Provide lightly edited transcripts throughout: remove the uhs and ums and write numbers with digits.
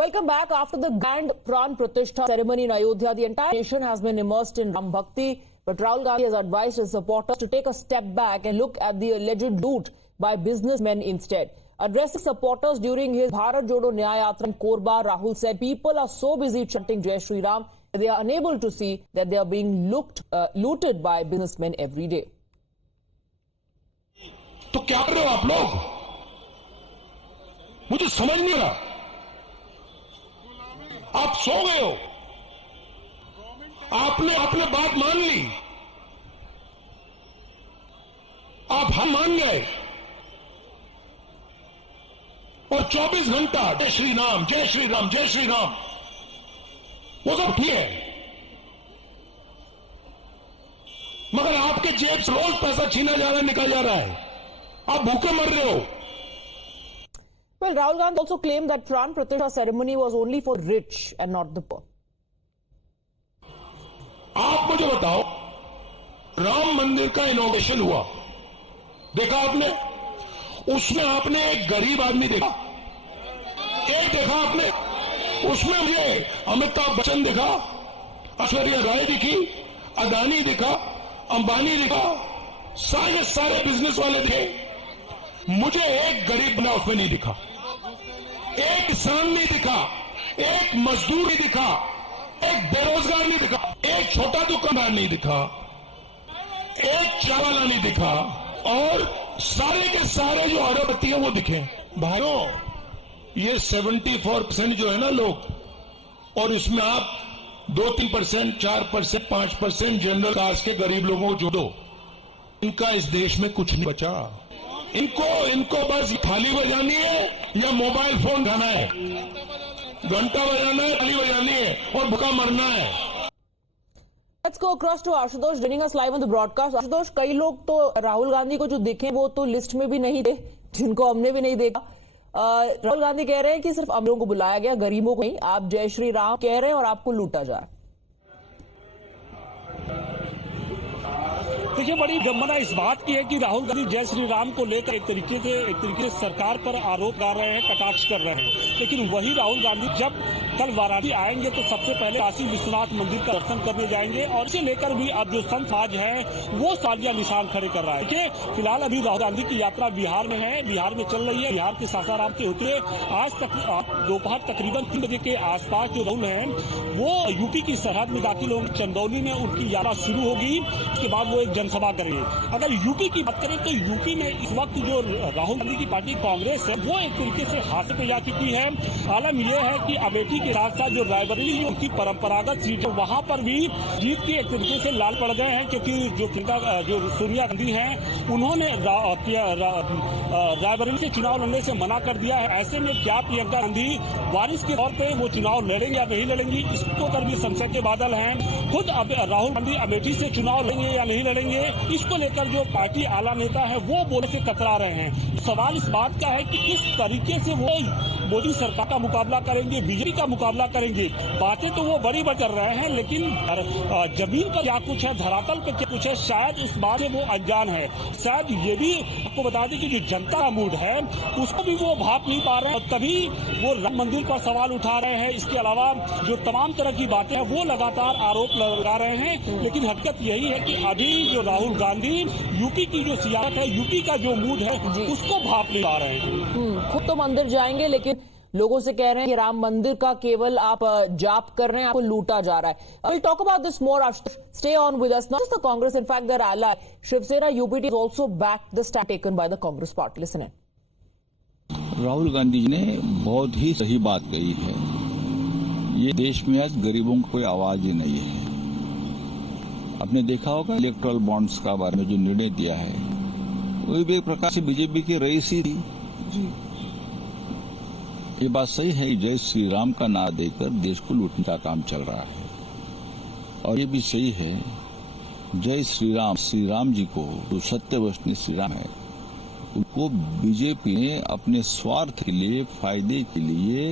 Welcome back. After the grand Pran Pratishtha ceremony in Ayodhya, the entire nation has been immersed in Ram Bhakti. But Rahul Gandhi has advised his supporters to take a step back and look at the alleged loot by businessmen instead. Addressing supporters during his Bharat Jodo Nyaya Yatra in Korba, Rahul said people are so busy chanting Jai Shri Ram that they are unable to see that they are being looted by businessmen every day. तो क्या कर रहे हो आप लोग? मुझे समझ नहीं रहा। आप सो गए हो। आपने बात मान ली। आप हम मान गए और 24 घंटा जय श्री राम, जय श्री राम, जय श्री राम, वो सब ठीक है, मगर आपके जेब से रोज पैसा छीना जा रहा है, निकाला जा रहा है। आप भूखे मर रहे हो। Well, Rahul Gandhi also claimed that Pran Pratishtha ceremony was only for rich and not the poor. आप मुझे बताओ, राम मंदिर का इनॉग्रेशन हुआ, देखा आपने? उसमें आपने एक गरीब आदमी देखा? एक देखा आपने? उसमें मुझे अमिताभ बच्चन दिखा, ऐश्वर्या राय दिखी, अदानी दिखा, अंबानी दिखा, सारे बिजनेस वाले थे। मुझे एक गरीब बंदा उसमें नहीं दिखा, एक किसान नहीं दिखा, एक मजदूर नहीं दिखा, एक बेरोजगार नहीं दिखा, एक छोटा दुकानदार नहीं दिखा, एक चाय वाला नहीं दिखा, और सारे के सारे जो अरबपति हैं वो दिखे। भाइयों, ये 74% जो है ना लोग, और इसमें आप 2-3%, 4%, 5% जनरल कास्ट के गरीब लोगों को जोड़ो, इनका इस देश में कुछ नहीं बचा। इनको बस थाली बजानी है या मोबाइल फोन खाना है, घंटा बजाना है, थाली बजानी है और भूखा मरना है। Let's go across to Ashutosh joining us live on the broadcast. Ashutosh, कई लोग तो राहुल गांधी को जो दिखे वो तो लिस्ट में भी नहीं थे, जिनको हमने भी नहीं देखा। राहुल गांधी कह रहे हैं कि सिर्फ अमीरों को बुलाया गया, गरीबों को नहीं। आप जय श्री राम कह रहे हैं और आपको लूटा जा रहा है। देखिए, बड़ी विडंबना इस बात की है कि राहुल गांधी जय श्री राम को लेकर एक तरीके से सरकार पर आरोप लगा रहे हैं, कटाक्ष कर रहे हैं। लेकिन वही राहुल गांधी जब कल वाराणसी आएंगे तो सबसे पहले काशी विश्वनाथ मंदिर का दर्शन करने जाएंगे, और इसे लेकर भी अब जो संत समाज है वो साजिया निशान खड़े कर रहा है। देखिए, फिलहाल अभी राहुल गांधी की यात्रा बिहार में है, बिहार में चल रही है। बिहार के सासाराम से होते आज तक दोपहर तकरीबन 3 बजे के आसपास जो राहुल है वो यूपी की सरहद में दाखिल होंगे। चंदौली में उनकी यात्रा शुरू होगी, उसके बाद वो एक जनसभा करेंगे। अगर यूपी की बात करें तो यूपी में इस वक्त जो राहुल गांधी की पार्टी कांग्रेस है वो एक तरीके से हाथ पे जा चुकी है। आलम यह है कि अमेठी के साथ साथ जो रायबरेली उनकी परंपरागत सीट है वहां पर भी जीत की एक तरीके से लाल पड़ गए हैं, क्योंकि जो सोनिया गांधी हैं उन्होंने रायबरेली से चुनाव लड़ने से मना कर दिया है। ऐसे में क्या प्रियंका गांधी वारिस के तौर पर वो चुनाव लड़ेंगे या नहीं लड़ेंगी, इसको कर भी संशय के बादल हैं। खुद राहुल गांधी अमेठी से चुनाव लड़ेंगे या नहीं लड़ेंगे, इसको लेकर जो पार्टी आला नेता है वो बोलने से कतरा रहे हैं। सवाल इस बात का है कि किस तरीके से वो मोदी सरकार का मुकाबला करेंगे, बीजेपी का मुकाबला करेंगे। बातें तो वो बड़ी बड़ी कर रहे हैं, लेकिन जमीन पर क्या कुछ है, धरातल पे क्या कुछ है, शायद उस बात में वो अनजान है। शायद ये भी आपको बता दें कि जो जनता का मूड है उसको भी वो भाप नहीं पा रहे हैं, और तभी वो राम मंदिर पर सवाल उठा रहे हैं। इसके अलावा जो तमाम तरह की बातें हैं वो लगातार आरोप लगा रहे हैं। लेकिन हकीकत यही है कि अभी जो राहुल गांधी यूपी की जो सियासत है, यूपी का जो मूड है उसको भाप नहीं पा रहे हैं। खुद तो मंदिर जाएंगे, लेकिन लोगों से कह रहे हैं कि राम मंदिर का केवल आप जाप कर रहे हैं, आपको लूटा जा रहा है। We'll talk about this more. Stay on with us. Not just the Congress, in fact, their ally Shiv Sena UPT has also backed the stand taken by the Congress party. Listen in. Rahul Gandhi ji ने बहुत ही सही बात कही है। ये देश में आज गरीबों को कोई आवाज ही नहीं है। आपने देखा होगा इलेक्ट्रल बॉन्ड्स का बारे में जो निर्णय दिया है वो भी एक प्रकार से बीजेपी की रईस ही थी जी। ये बात सही है, जय श्री राम का नारा देकर देश को लूटने का काम चल रहा है। और ये भी सही है, जय श्री राम जी को जो सत्यवचनी श्री राम है उनको बीजेपी ने अपने स्वार्थ के लिए, फायदे के लिए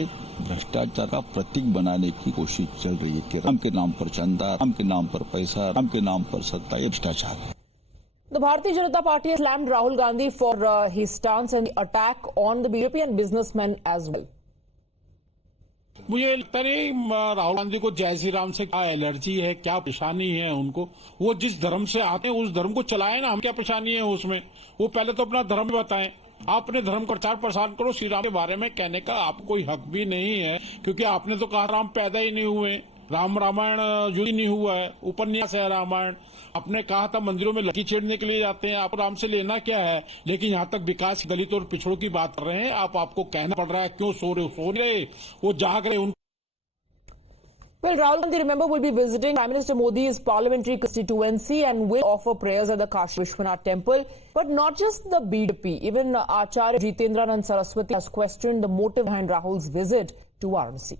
एक भ्रष्टाचार का प्रतीक बनाने की कोशिश चल रही है कि राम के नाम पर चंदा, राम के नाम पर पैसा, राम के नाम पर सत्ता, ये भ्रष्टाचार है। The Bharatiya Janata Party has slammed Rahul Gandhi for his stance and the attack on the BJP and businessmen as well. मुझे लगता नहीं राहुल गांधी को जय श्री राम से क्या एलर्जी है, क्या परेशानी है उनको। वो जिस धर्म से आते हैं उस धर्म को चलाए ना, हम क्या परेशानी है उसमें। वो पहले तो अपना धर्म बताएं, आप अपने धर्म का प्रचार प्रसार करो। श्री राम के बारे में कहने का आपको कोई हक भी नहीं है, क्योंकि आपने तो कहा राम पैदा ही नहीं हुए, राम रामायण जो ही नहीं हुआ है, उपन्यास है रामायण। आपने कहा था मंदिरों में लड़की छेड़ने के लिए जाते हैं, आप राम से लेना क्या है। लेकिन यहाँ तक विकास, दलित और पिछड़ों की बात कर रहे हैं, आपको कहना पड़ रहा है क्यों सो रहे, वो जाग रहे। Well, Rahul Gandhi, remember, will be visiting Prime Minister Modi's parliamentary constituency and will offer prayers at the Kashi Vishwanath temple. But not just the BJP, even Acharya Jitendranand Saraswati has questioned the motive behind Rahul's visit to Varanasi.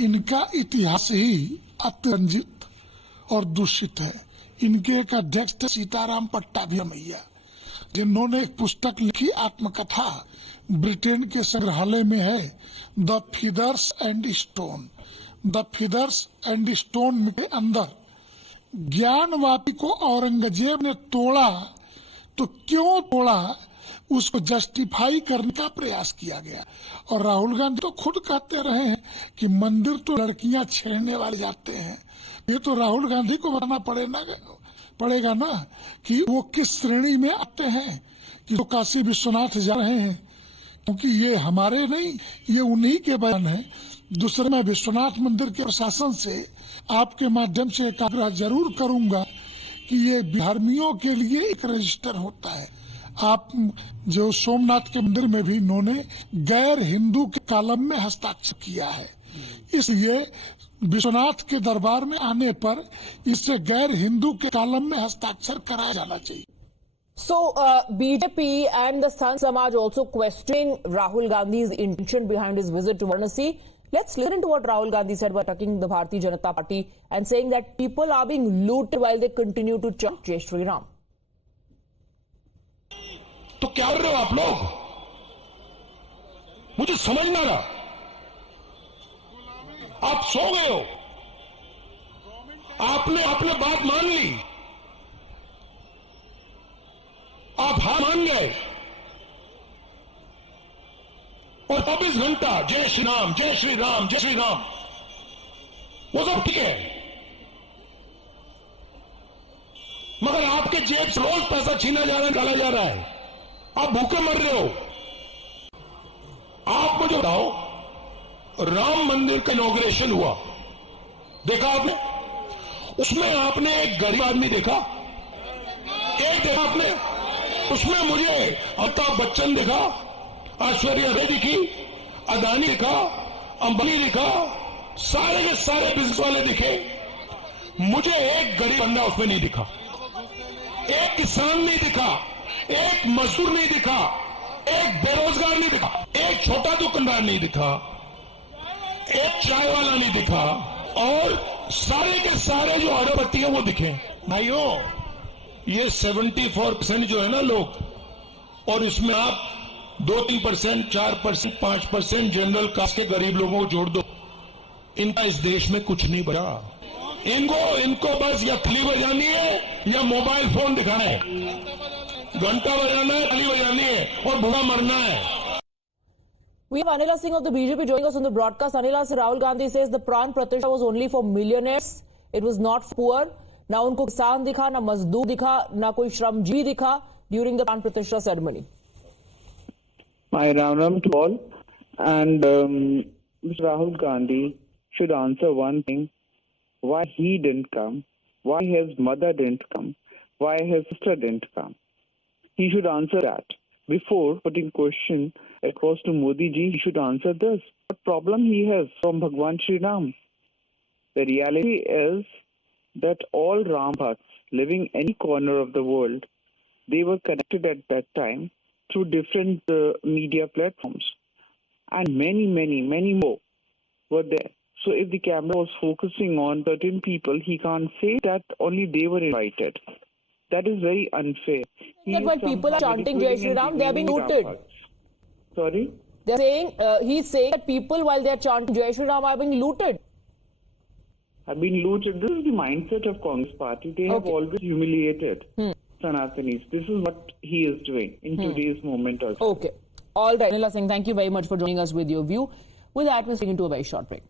इनका इतिहास ही अतिरंजित और दूषित है। इनके एक अध्यक्ष थे सीताराम पट्टाभिमैया, जिन्होंने एक पुस्तक लिखी, आत्मकथा, ब्रिटेन के संग्रहालय में है, the feathers and stone. The feathers and stone के अंदर ज्ञानवापी को औरंगजेब ने तोड़ा, तो क्यों तोड़ा उसको जस्टिफाई करने का प्रयास किया गया। और राहुल गांधी तो खुद कहते रहे हैं कि मंदिर तो लड़कियां छेड़ने वाले जाते हैं। ये तो राहुल गांधी को बताना पड़ेगा ना कि वो किस श्रेणी में आते हैं कि वो काशी विश्वनाथ जा रहे हैं, क्योंकि ये हमारे नहीं, ये उन्हीं के बयान है। दूसरे, मैं विश्वनाथ मंदिर के प्रशासन से आपके माध्यम से एक आग्रह जरूर करूंगा कि ये धर्मियों के लिए एक रजिस्टर होता है। आप जो सोमनाथ के मंदिर में भी इन्होंने गैर हिंदू के कॉलम में हस्ताक्षर किया है, इसलिए विश्वनाथ के दरबार में आने पर इससे गैर हिंदू के कॉलम में हस्ताक्षर कराया जाना चाहिए। So, BJP and the Sant Samaj also questioning Rahul Gandhi's intention behind his visit to Varanasi. Let's listen to what Rahul Gandhi said by attacking the Bharatiya Janata Party and saying that people are being looted while they continue to chant Jai Shri Ram. तो क्या कर रहे हो आप लोग, मुझे समझ ना रहा। आप सो गए हो, आपने बात मान ली, आप हार मान गए, और 24 घंटा जय श्री राम, जय श्री राम, जय श्री राम, वो सब ठीक है। मगर आपके जेब से रोज पैसा छीना जा रहा है, डाला जा रहा है, आप भूखे मर रहे हो। आप मुझे बताओ, राम मंदिर का इनॉग्रेशन हुआ, देखा आपने? उसमें आपने एक गरीब आदमी देखा, एक देखा आपने? उसमें मुझे अमिताभ बच्चन दिखा, ऐश्वर्या राय दिखी, अदानी दिखा, अंबानी दिखा, सारे के सारे बिजनेस वाले दिखे। मुझे एक गरीब बंदा उसमें नहीं दिखा, एक किसान नहीं दिखा, एक मजदूर नहीं दिखा, एक बेरोजगार नहीं दिखा, एक छोटा दुकानदार नहीं दिखा, एक चाय वाला नहीं दिखा, और सारे के सारे जो अरबपति है वो दिखे। भाइयों, ये 74% जो है ना लोग, और इसमें आप 2-3%, 4%, 5% जनरल कास्ट के गरीब लोगों को जोड़ दो, इनका इस देश में कुछ नहीं बचा। इनको बस या थाली बजानी है या मोबाइल फोन दिखाना है, घंटा बजाना है, थाली बजानी है, और भूखा मरना है। We have Anila Singh of the BJP joining us on the broadcast. Anila, Rahul Gandhi says the Pran Pratishtha was only for millionaires. It was not for poor. ना उनको किसान दिखा, ना मजदूर दिखा, ना कोई श्रमजीवी दिखा during the Pran Pratishtha ceremony. My Ram to all, and Mr. Rahul Gandhi should answer one thing: why he didn't come, why his mother didn't come, why his sister didn't come. He should answer that before putting question across to Modi ji. He should answer this: what problem he has from Bhagwan Shri Ram. The reality is that all Ram Bhakts living any corner of the world, they were connected at that time through different media platforms, and many more were there. So if the camera was focusing on certain people, he can't say that only they were invited. That is very unfair. That when people are chanting Jai Shri Ram, they are being looted. Sorry? They're saying, he's saying that people while they're chanting Jai Shri Ram are being looted. have been looted. This is the mindset of Congress party. They have Okay. always humiliated Sanatanis. This is what he is doing in today's moment also. Okay. All right. Nila Singh, thank you very much for joining us with your view. With that, we're taking to a very short break.